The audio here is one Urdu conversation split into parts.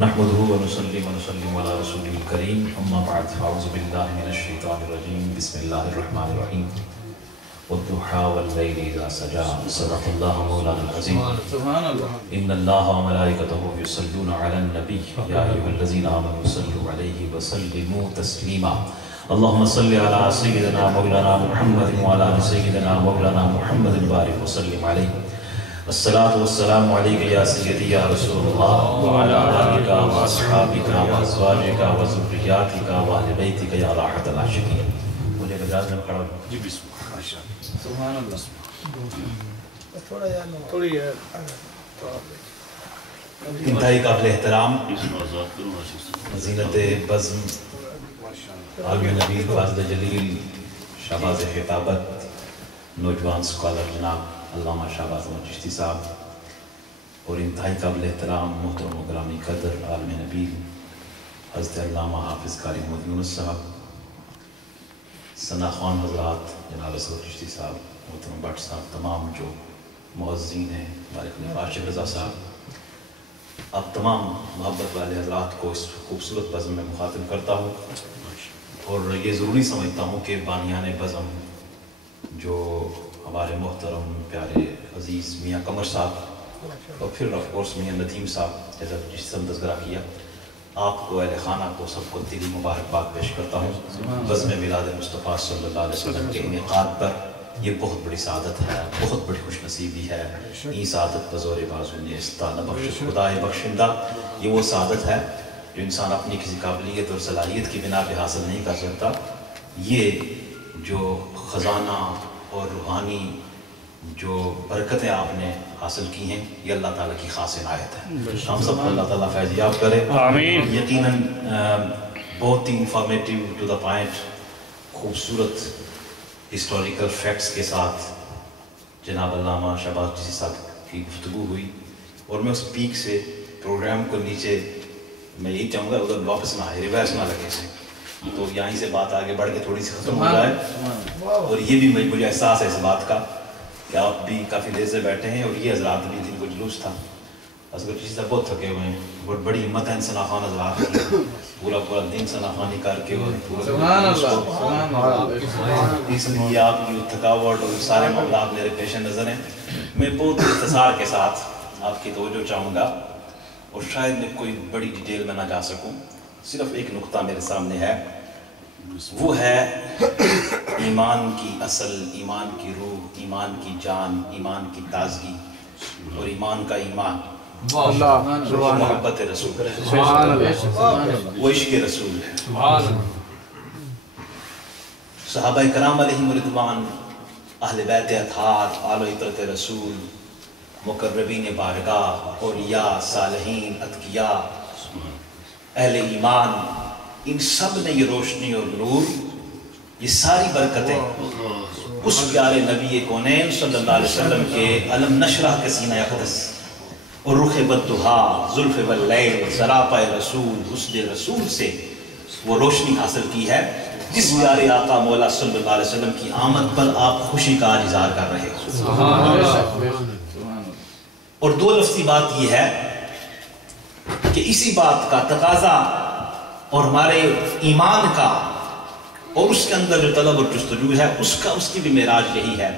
نحمده ونصلي ونسلم على رسوله الكريم اما بعد فاعوذ بالله من الشيطان الرجيم بسم الله الرحمن الرحيم والضحى والليل اذا سجى صدق الله مولانا العظيم ان الله وملائكته يصلون على النبي يا ايها الذين امنوا صلوا عليه وسلموا تسليما اللهم صل على سيدنا مولانا محمد وعلى ال سيدنا مولانا محمد بارك وسلم عليه الصلاة والسلام عليك يا سيدي يا رسول الله وعلى آلك وأصحابك وأزواجك وذرياتك وأهل بيتك يا راحة العاشقين. مجھے اجازت میں کھڑا جی بسم اللہ سبحان اللہ تھوڑی انتہائی قابل احترام زینت بزم عالم نبی فاضل جلیل شہباز خطابت نوجوان سکالر جناب علامہ شہباز احمد چشتی صاحب اور انتہائی قابل احترام محترم و گرامی قدر عالم نبی حضرت علامہ حافظ قاری محمد یونس صاحب، ثنا خوان حضرات، جناب اسد چشتی صاحب، محترم بٹ صاحب، تمام جو معززین ہیں، ہمارے عاشق رضا صاحب، اب تمام محبت والے حضرات کو اس خوبصورت بزم میں مخاطب کرتا ہوں اور یہ ضروری سمجھتا ہوں کہ بانیان بزم جو ہمارے محترم پیارے عزیز میاں قمر صاحب اور پھر آف کورس میاں ندیم صاحب جیسا جس سے تذکرہ کیا، آپ کو اہل خانہ کو سب کو دلی مبارکباد پیش کرتا ہوں بزم میلاد مصطفیٰ صلی اللہ علیہ وسلم کے انعقاد پر۔ یہ بہت بڑی سعادت ہے، بہت بڑی خوش نصیبی ہے۔ این سعادت بزور بازو نیستا نہ بخش خدا بخشندہ، یہ وہ سعادت ہے جو انسان اپنی کسی قابلیت اور صلاحیت کی بنا پہ حاصل نہیں کر سکتا۔ یہ جو خزانہ اور روحانی جو برکتیں آپ نے حاصل کی ہیں، یہ اللہ تعالیٰ کی خاص عنایت ہے۔ ہم سب کو اللہ تعالیٰ فیض یاب کرے۔ آمین۔ یقیناً بہت ہی انفارمیٹیو ٹو دا پوائنٹ، خوبصورت ہسٹوریکل فیکٹس کے ساتھ جناب علامہ شہباز چشتی صاحب کی گفتگو ہوئی، اور میں اس پیک سے پروگرام کو نیچے میں یہی چاہوں گا ادھر واپس نہ آئے، ریورس نہ لگے سے، تو یہیں سے بات آگے بڑھ کے تھوڑی سی ختم ہو جائے۔ اور یہ بھی مجھے احساس ہے اس بات کا کہ آپ بھی کافی دیر سے بیٹھے ہیں، اور یہ حضرات بھی جن کو جلوس تھا، اصل چیز سے بہت تھکے ہوئے ہیں، بہت بڑی ہمت ہے ان ثنا خوان حضرات کی، پورا دن ثنا خوانی کر کے، اور اس لیے آپ کی تھکاوٹ اور سارے معاملات میرے پیش نظر ہیں۔ میں بہت اختصار کے ساتھ آپ کی توجہ چاہوں گا، اور شاید میں کوئی بڑی ڈیٹیل میں نہ جا سکوں، صرف ایک نقطہ میرے سامنے ہے، وہ ہے ایمان کی اصل، ایمان کی روح، ایمان کی جان، ایمان کی تازگی اور ایمان کا ایمان، وہ محبت رسول ہے، وہ عشق رسول ہے۔ صحابہ کرام علیہم رضوان، اہل بیت اطہار، آل و عطرت رسول، مقربین بارگاہ، اولیاء، صالحین، اتقیاء، اہل ایمان، ان سب نے یہ روشنی اور نور، یہ ساری برکتیں اس پیارے نبی کونین صلی اللہ علیہ وسلم کے علم نشرح کے سینہ اقدس اور رخ بددہا، زلف واللیل، سراپا رسول، حسن رسول سے وہ روشنی حاصل کی ہے، جس پیارے آقا مولا صلی اللہ علیہ وسلم کی آمد پر آپ خوشی کا اظہار کر رہے ہیں۔ اور دو لفظی بات یہ ہے کہ اسی بات کا تقاضا اور ہمارے ایمان کا اور اس کے اندر جو طلب اور جستجو ہے، اس کی بھی معراج یہی ہے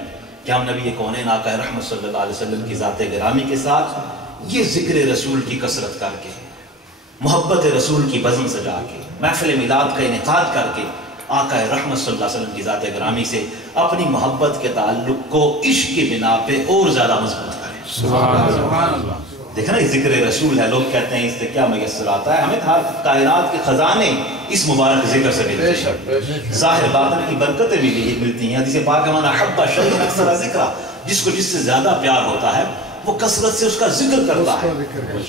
کہ ہم نبی کونین آقا رحمت صلی اللہ علیہ وسلم کی ذات گرامی کے ساتھ یہ ذکر رسول کی کثرت کر کے، محبت رسول کی بزم سجا کے، محفل میلاد کا انعقاد کر کے، آقا رحمت صلی اللہ علیہ وسلم کی ذات گرامی سے اپنی محبت کے تعلق کو عشق کی بنا پہ اور زیادہ مضبوط کریں۔ سبحان اللہ۔ دیکھنا یہ ذکر رسول ہے، لوگ کہتے ہیں اس سے کیا میسر آتا ہے، ہمیں ہر کائنات کے خزانے اس مبارک ذکر سے ملتے ہیں، ظاہر باطن کی برکتیں بھی ملتی ہیں۔ حدیث پاک ہے من احب شیئا اکثر ذکرہ، جس کو جس سے زیادہ پیار ہوتا ہے وہ کثرت سے اس کا ذکر کرتا ہے،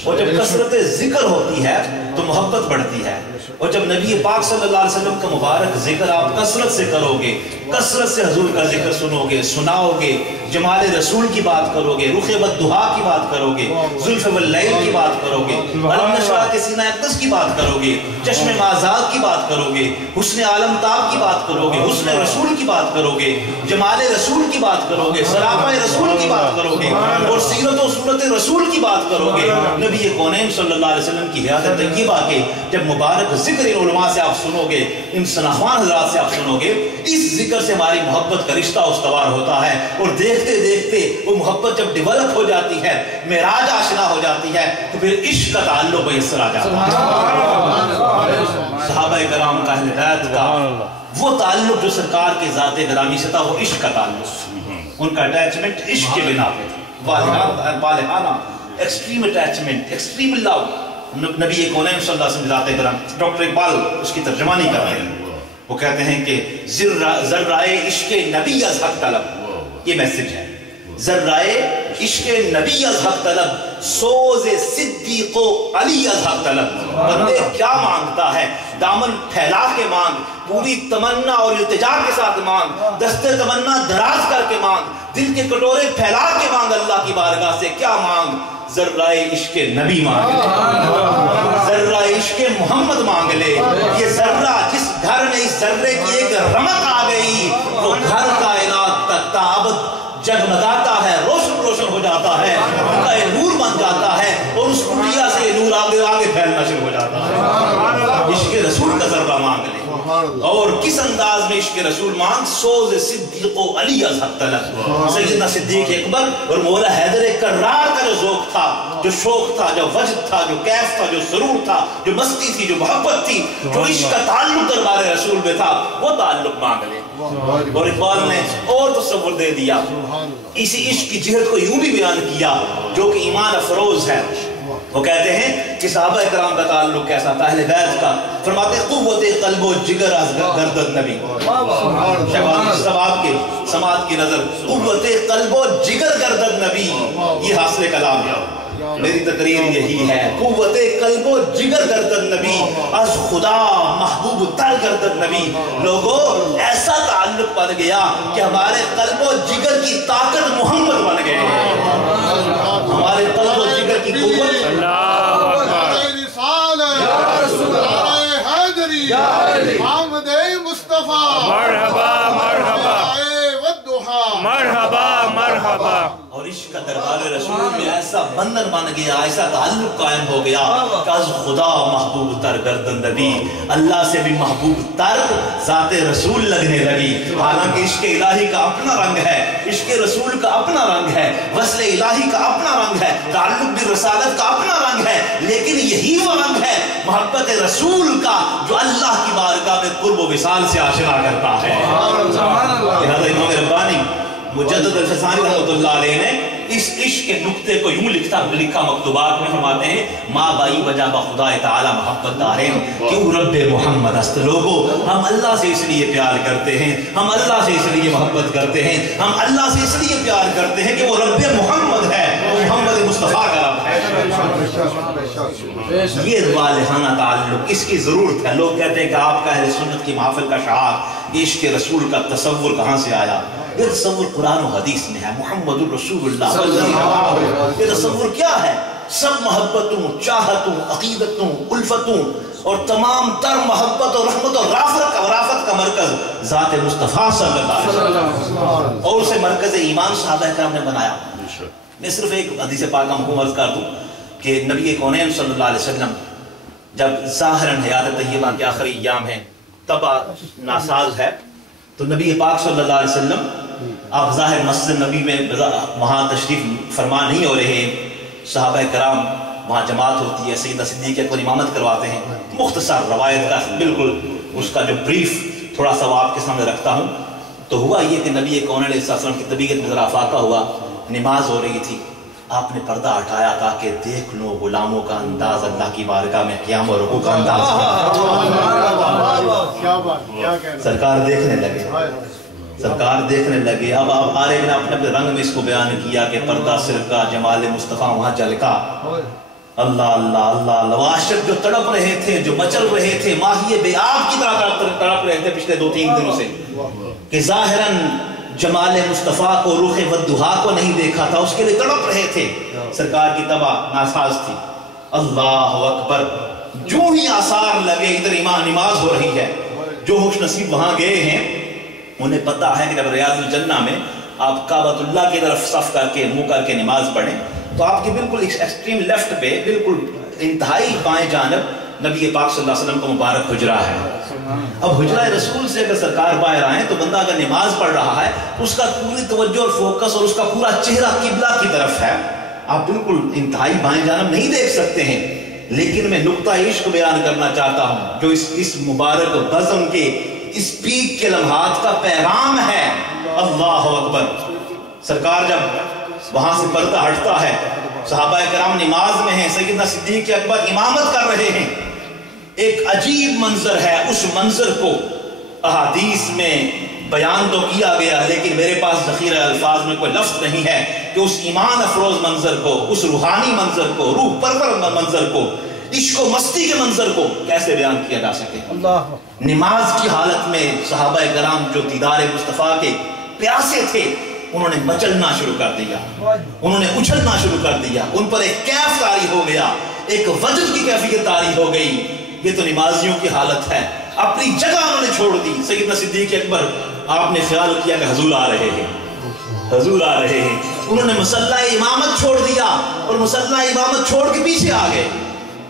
اور جب کثرت ذکر ہوتی ہے تو محبت بڑھتی ہے، اور جب نبی پاک صلی اللہ علیہ وسلم کا مبارک ذکر آپ کثرت سے کرو گے، کثرت سے حضور کا ذکر سنو گے، سناؤ گے، جمال رسول کی بات کرو گے، رخ بددہا کی بات کرو گے، زلف واللیل کی بات کرو گے، علم نشرح کے سینہ اقدس کی بات کرو گے، چشم مازاد کی بات کرو گے، حسن عالم تاب کی بات کرو گے، حسن رسول کی بات کرو گے، جمال رسول کی بات کرو گے، سراپا رسول کی بات کرو گے، اور سیرت و سنت رسول کی بات کرو گے، نبی کونین صلی اللہ علیہ وسلم کی حیات طیبہ کے جب مبارک ذکر ان علماء سے آپ سنو گے، ان سناخوان حضرات سے آپ سنو گے، اس ذکر سے ہماری محبت کا رشتہ استوار ہوتا ہے، اور دیکھتے دیکھتے وہ محبت جب ڈیولپ ہو جاتی ہے، معراج آشنا ہو جاتی ہے، تو پھر عشق کا تعلق میسر آ جاتا ہے۔ صحابہ کرام کا، اہل بیت کا وہ تعلق جو سرکار کے ذات گرامی سے تھا، وہ عشق کا تعلق، ان کا اٹیچمنٹ عشق کے بنا پہ تھا، والہانہ ایکسٹریم اٹیچمنٹ، ایکسٹریم لو نبی کونین صلی اللہ علیہ وسلم ذات گرامی۔ ڈاکٹر اقبال اس کی ترجمانی کر رہے ہیں، وہ کہتے ہیں کہ ذرائے عشق نبی از حق طلب، یہ میسج ہے، ذرائے عشق نبی از حق طلب، سوز صدیق و علی از حق طلب۔ بندے کیا مانگتا ہے؟ دامن پھیلا کے مانگ، پوری تمنا اور التجا کے ساتھ مانگ، دستے تمنا دراز کر کے مانگ، دل کے کٹورے پھیلا کے مانگ اللہ کی بارگاہ سے۔ کیا مانگ؟ ذرائے عشق نبی مانگ لے، ذرائے عشق محمد مانگ لے۔ یہ ذرہ جس گھر میں اس ذرے کی ایک رمق آ گئی، وہ گھر کائنات تک تابد جگمگاتا ہے، روشن روشن ہو جاتا ہے، ان کا نور بن جاتا ہے، اور اس کٹیا سے نور آگے آگے پھیلنا شروع ہو جاتا ہے۔ عشق رسول کا ذرہ مانگ لے، اور کس انداز میں عشق رسول مانگ؟ سوز صدیق و علی از حق طلب۔ سیدنا صدیق اکبر اور مولا حیدر کرار کا جو ذوق تھا، جو شوق تھا، جو وجد تھا، جو کیف تھا، جو سرور تھا، جو مستی تھی، جو محبت تھی، جو عشق کا تعلق دربار رسول میں تھا، وہ تعلق مانگ لے۔ اور اقبال نے اور تصور دے دیا، اسی عشق کی جہت کو یوں بھی بیان کیا جو کہ ایمان افروز ہے۔ وہ کہتے ہیں کہ صحابہ کرام کا تعلق کیسا تھا، اہل بیت کا، فرماتے ہیں قوت قلب و جگر از گردد نبی۔ شہباز صاحب کے سماعت کی نظر، قوت قلب و جگر گردد نبی، یہ حاصل کلام ہے، میری تقریر یہی ہے۔ قوت قلب و جگر گردد نبی، از خدا محبوب تر گردد نبی۔ لوگوں ایسا تعلق بن گیا کہ ہمارے قلب و جگر کی طاقت محمد بن گئے، ہمارے قلب و جگر کی قوت مرحبا مرحبا۔ اور عشق کا دربار رسول میں ایسا بندھن بن گیا، ایسا تعلق قائم ہو گیا کہ از خدا محبوب تر گردن نبی، اللہ سے بھی محبوب تر ذات رسول لگنے لگی۔ حالانکہ عشق الہی کا اپنا رنگ ہے، عشق رسول کا اپنا رنگ ہے، وصل الہی کا اپنا رنگ ہے، تعلق بھی رسالت کا اپنا رنگ ہے، لیکن یہی وہ رنگ ہے محبت رسول کا جو اللہ کی بارگاہ میں قرب و وصال سے آشنا کرتا ہے۔ لہذا امام ربانی مجدد الفسانی رحمۃ اللہ علیہ نے اس عشق کے نقطے کو یوں لکھا مکتوبات میں، فرماتے ہیں ما بائی وجہ بخدا تعالی محبت دارین کیوں رب محمد است۔ لوگوں ہم اللہ سے اس لیے پیار کرتے ہیں، ہم اللہ سے اس لیے محبت کرتے ہیں، ہم اللہ سے اس لیے پیار کرتے ہیں کہ وہ رب محمد ہے، محمد مصطفیٰ کا رب ہے۔ یہ والہانہ تعلق، اس کی ضرورت ہے۔ لوگ کہتے ہیں کہ آپ کا اہل سنت کی محافل کا شعار عشق رسول کا تصور کہاں سے آیا؟ یہ تصور قرآن و حدیث میں ہے، محمد الرسول اللہ۔ یہ تصور کیا ہے؟ سب محبتوں، چاہتوں، عقیدتوں، الفتوں اور تمام تر محبت اور رحمت اور رافت کا مرکز ذات مصطفیٰ صلی اللہ علیہ وسلم، اور اسے مرکز ایمان صحابہ کرام نے بنایا۔ میں صرف ایک حدیث پاک ہم عرض کر دوں کہ نبی کونین صلی اللہ علیہ وسلم جب ظاہراً حیات طیبہ کے آخری ایام ہیں، طبع ناساز ہے، تو نبی پاک صلی اللہ علیہ وسلم آپ ظاہر مسجد نبی میں وہاں تشریف فرما نہیں ہو رہے ہیں، صحابہ کرام وہاں جماعت ہوتی ہے، سیدنا صدیق اکبر امامت کرواتے ہیں۔ مختصر روایت کا بالکل اس کا جو بریف تھوڑا سا وہ آپ کے سامنے رکھتا ہوں۔ تو ہوا یہ کہ نبی کون علیہ السلام کی طبیعت میں ذرا افاقہ ہوا، نماز ہو رہی تھی، آپ نے پردہ ہٹایا تاکہ دیکھ لو غلاموں کا انداز، اللہ کی بارگاہ میں قیام و رکوع کا انداز۔ سرکار دیکھنے لگے، سرکار دیکھنے لگے۔ اب آپ آرے نے اپنے رنگ میں اس کو بیان کیا کہ پردہ سرکا جمال مصطفیٰ وہاں جھلکا۔ اللہ اللہ اللہ اللہ، واشق جو تڑپ رہے تھے، جو مچل رہے تھے، ماہی بے آب کی طرح تڑپ رہے تھے پچھلے 2-3 دنوں سے، کہ ظاہراً جمال مصطفیٰ کو، روح والدہا کو نہیں دیکھا تھا، اس کے لئے تڑپ رہے تھے۔ سرکار کی طبع ناساز تھی۔ اللہ اکبر، جو ہی آثار لگے ادھر ایمان نماز ہو رہی ہے، جو خوش نصیب وہاں گئے ہیں انہیں پتہ ہے کہ جب ریاض الجنہ میں آپ کعبۃ اللہ کی طرف صف کر کے منہ کر کے نماز پڑھیں تو آپ کے بالکل ایکسٹریم لیفٹ پہ بالکل انتہائی بائیں جانب نبی پاک صلی اللہ علیہ وسلم کا مبارک حجرہ ہے. اب حجرہ رسول سے اگر سرکار باہر آئیں تو بندہ اگر نماز پڑھ رہا ہے اس کا پوری توجہ اور فوکس اور اس کا پورا چہرہ قبلہ کی طرف ہے. آپ بالکل انتہائی بائیں جانب نہیں دیکھ سکتے ہیں. لیکن میں نقطہ عشق بیان کرنا چاہتا ہوں جو اس مبارک بزم کے اس پیک کے لمحات کا پیغام ہے. اللہ اکبر. سرکار جب وہاں سے پردہ ہٹتا ہے، صحابہ کرام نماز میں ہیں، سیدنا صدیق اکبر امامت کر رہے ہیں. ایک عجیب منظر ہے. اس منظر کو احادیث میں بیان تو کیا گیا لیکن میرے پاس ذخیرہ الفاظ میں کوئی لفظ نہیں ہے کہ اس ایمان افروز منظر کو، اس روحانی منظر کو، روح پرور منظر کو، عشق و مستی کے منظر کو کیسے بیان کیا جا سکے. نماز کی حالت میں صحابہ کرام جو دیدار مصطفیٰ کے پیاسے تھے انہوں نے مچلنا شروع کر دیا، انہوں نے اچھلنا شروع کر دیا. ان پر ایک کیف طاری ہو گیا، ایک وجد کی کیفیت طاری ہو گئی. یہ تو نمازیوں کی حالت ہے. اپنی جگہ انہوں نے چھوڑ دی. سیدنا صدیق اکبر آپ نے خیال کیا کہ حضور آ رہے ہیں، حضور آ رہے ہیں. انہوں نے مصلی امامت چھوڑ دیا اور مصلی امامت چھوڑ کے پیچھے آ گئے.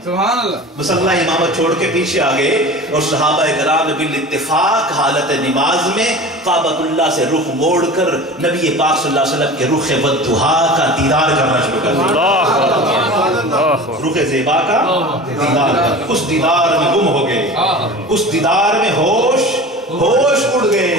سبحان اللہ. مصلی امامت چھوڑ کے پیچھے آ گئے اور صحابہ کرام بالاتفاق حالت نماز میں کعبۃ اللہ سے رخ موڑ کر نبی پاک صلی اللہ علیہ وسلم کے رخ والضحیٰ کا دیدار کرنا شروع کر دیا. رخ زیبا کا دیدار. اس دیدار میں گم ہو گئے، اس دیدار میں ہوش اڑ گئے.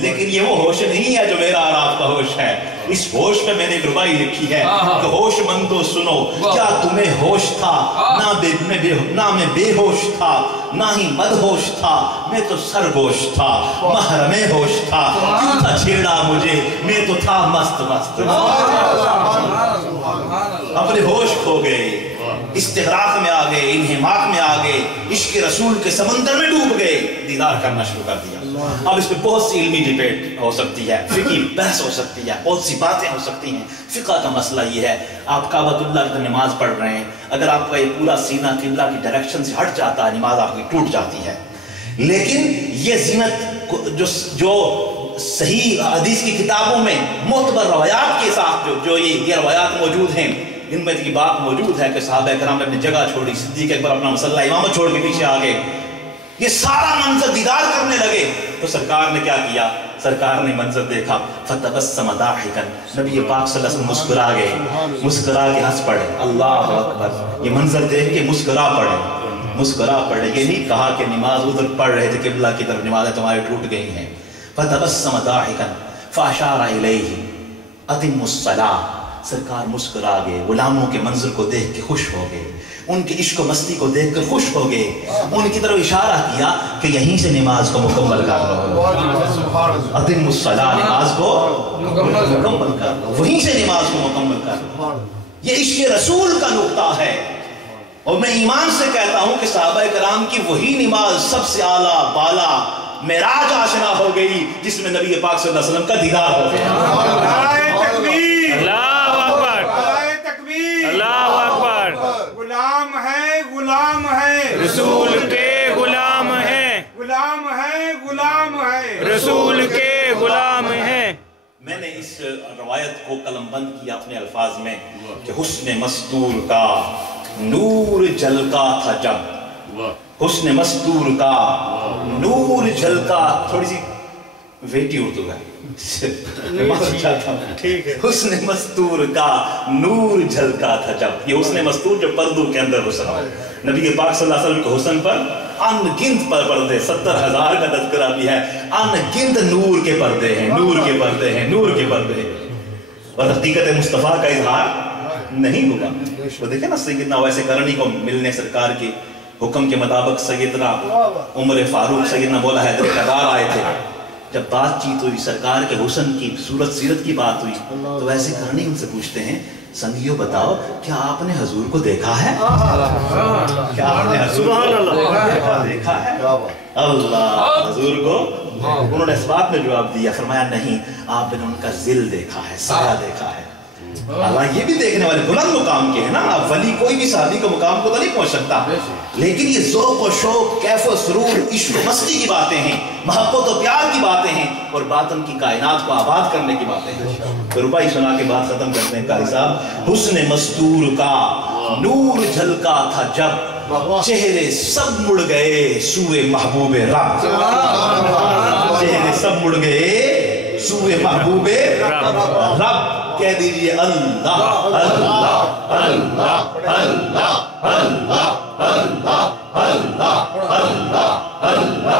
لیکن یہ وہ ہوش نہیں ہے جو میرا اور آپ کا ہوش ہے. اس ہوش میں میں نے ایک ربائی لکھی ہے کہ ہوش مندو سنو، کیا تمہیں ہوش تھا؟ نہ میں بے ہوش تھا نہ ہی مدہوش تھا، میں تو سرگوش تھا، محرم ہوش تھا. کیوں تھا چھیڑا مجھے، میں تو تھا مست مست. اپنے ہوش کھو گئے، استغراق میں آ گئے، انہماک میں آ گئے، عشق رسول کے سمندر میں ڈوب گئے. دیدار کرنا شروع کر دیا. اب اس پہ بہت سی علمی ڈیبیٹ ہو سکتی ہے، فقہی بحث ہو سکتی ہے، بہت سی باتیں ہو سکتی ہیں. فقہ کا مسئلہ یہ ہے، آپ کعبۃ اللہ کی نماز پڑھ رہے ہیں، اگر آپ کا یہ پورا سینہ قبلہ کی ڈائریکشن سے ہٹ جاتا ہے نماز آپ کی ٹوٹ جاتی ہے. لیکن یہ زینت جو صحیح حدیث کی کتابوں میں معتبر روایات کے ساتھ جو یہ روایات موجود ہیں، ان میں یہ بات موجود ہے کہ صحابہ کرام نے اپنی جگہ چھوڑی، صدیق اکبر اپنا مصلی امامت چھوڑ کے پیچھے آ گئے. یہ سارا منظر دیدار کرنے لگے تو سرکار نے کیا کیا؟ سرکار نے منظر دیکھا، فتبسم ضاحکا. نبی پاک صلی اللہ علیہ وسلم مسکرا گئے، مسکرا کے ہنس پڑے. اللہ اکبر. یہ منظر دیکھ کے مسکرا پڑے، مسکرا پڑے. یہ نہیں کہا کہ نماز ادھر پڑھ رہے تھے قبلہ کی طرف، نمازیں تمہاری ٹوٹ گئی ہیں. فتبسم ضاحکا فاشار الیہ اتم الصلاۃ. سرکار مسکرا گئے، غلاموں کے منظر کو دیکھ کے خوش ہو گئے، ان کی عشق و مستی کو دیکھ کر خوش ہو گئے. ان کی طرف اشارہ کیا کہ یہیں سے نماز کو مکمل کر لو. اتم الصلاۃ، نماز کو مکمل کر لو، وہیں سے نماز کو مکمل کر لو. یہ عشق رسول کا نقطہ ہے. اور میں ایمان سے کہتا ہوں کہ صحابہ کرام کی وہی نماز سب سے اعلیٰ بالا معراج آشنا ہو گئی جس میں نبی پاک صلی اللہ علیہ وسلم کا دیدار ہو گیا. اللہ اکبر. غلام ہے، غلام ہے، رسول کے غلام ہیں، غلام ہے، غلام ہے، رسول کے غلام ہیں. میں نے اس روایت کو قلم بند کیا اپنے الفاظ میں کہ حسن مستور کا نور جھلکا تھا جب، حسن مستور کا نور جھلکا. تھوڑی سی ویٹی اردو ہے، حسن مستور کا نور جھلکا تھا جب. یہ حسن مستور جو پردوں کے اندر حسن ہو. نبی پاک صلی اللہ علیہ وسلم کے حسن پر ان گنت پردے، 70,000 کا تذکرہ بھی ہے. ان گنت نور کے پردے ہیں، نور کے پردے ہیں، نور کے پردے ہیں. اور حقیقت مصطفیٰ کا اظہار نہیں ہوگا. وہ دیکھیں نا سیدنا ویسے کرنی کو ملنے سرکار کے حکم کے مطابق سیدنا عمر فاروق، سیدنا مولا حیدر قدار آئے تھے. جب بات چیت ہوئی سرکار کے حسن کی، صورت سیرت کی بات ہوئی تو ویسے کرنی ان سے پوچھتے ہیں، سنگیو بتاؤ کیا آپ نے حضور کو دیکھا ہے؟ کیا آپ نے حضور کو دیکھا ہے؟ اللہ حضور کو انہوں نے اس بات میں جواب دیا، فرمایا نہیں، آپ نے ان کا ذل دیکھا ہے، سایہ دیکھا ہے. اللہ یہ بھی دیکھنے والے بلند مقام کے ہیں نا. ولی کوئی بھی صحابی کو مقام کو تو نہیں پہنچ سکتا، لیکن یہ ذوق و شوق، کیف و سرور، عشق و مستی کی باتیں ہیں، محبت و پیار کی باتیں ہیں، اور باطن کی کائنات کو آباد کرنے کی باتیں ہیں. ربائی سنا کے بعد ختم کرتے ہیں قاری صاحب. حسن مستور کا نور جھلکا تھا جب چہرے سب مڑ گئے سوئے محبوب رب. چہرے سب مڑ گئے سوئے محبوب رب. کہہ دیجئے اللہ اللہ اللہ اللہ اللہ اللہ اللہ اللہ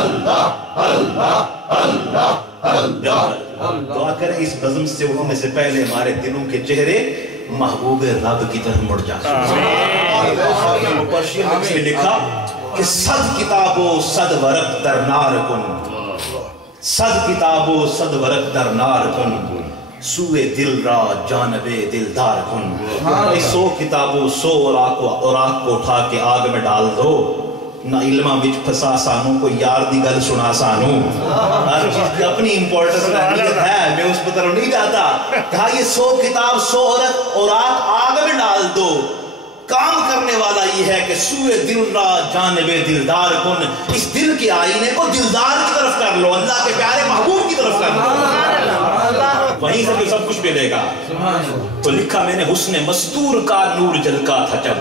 اللہ اللہ اللہ. دعا کریں اس بزم سے اٹھنے سے پہلے ہمارے دلوں کے چہرے محبوب رب کی طرف مڑ جائیں. پرشین میں اس میں لکھا کہ صد کتاب و صد ورق در نار کن, صد کتاب و صد ورق در نار کن, سوئے دل را جانب دلدار کن. 100 کتابوں 100 اوراق کو اٹھا کے آگ میں ڈال دو, نہ علمہ وچ پھسا سانوں کو یار دی گل سنا سانوں. ہر چیز کی اپنی امپورٹنس اہمیت ہے, میں اس پر طرف نہیں جاتا. کہا یہ 100 کتاب 100 اوراق آگ میں ڈال دو, کام کرنے والا یہ ہے کہ سوئے دل را جانب دلدار کن, اس دل کے آئینے کو دلدار کی طرف کر لو, اللہ کے پیارے محبوب کی طرف کر لو, وہیں سے تو سب کچھ ملے گا. تو لکھا میں نے حسن مستور کا نور جھلکا تھا جب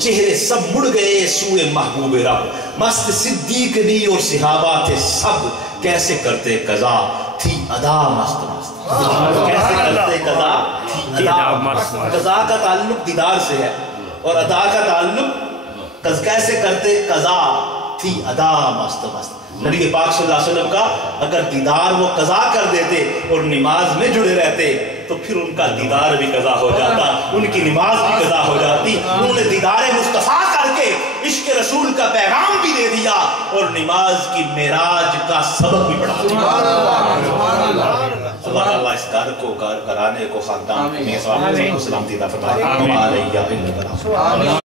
چہرے سب مڑ گئے سوئے محبوب رب. مست صدیق بھی اور صحابہ تھے سب, کیسے کرتے قضا تھی ادا مست مست. کیسے کرتے قضا تھی ادا مست. قضا کا تعلق دیدار سے ہے اور ادا کا تعلق کیسے کرتے قضا تھی ادا مست مست. نبی پاک صلی اللہ علیہ وسلم کا اگر دیدار وہ قضا کر دیتے اور نماز میں جڑے رہتے تو پھر ان کا دیدار بھی قضا ہو جاتا, ان کی نماز بھی قضا ہو جاتی. انہوں نے دیدار مصطفیٰ کر کے عشق رسول کا پیغام بھی دے دیا اور نماز کی معراج کا سبق بھی پڑھا. اللہ تعالیٰ اس گھر کو گھرانے کو خاندان کو سلامتی عطا فرمائے.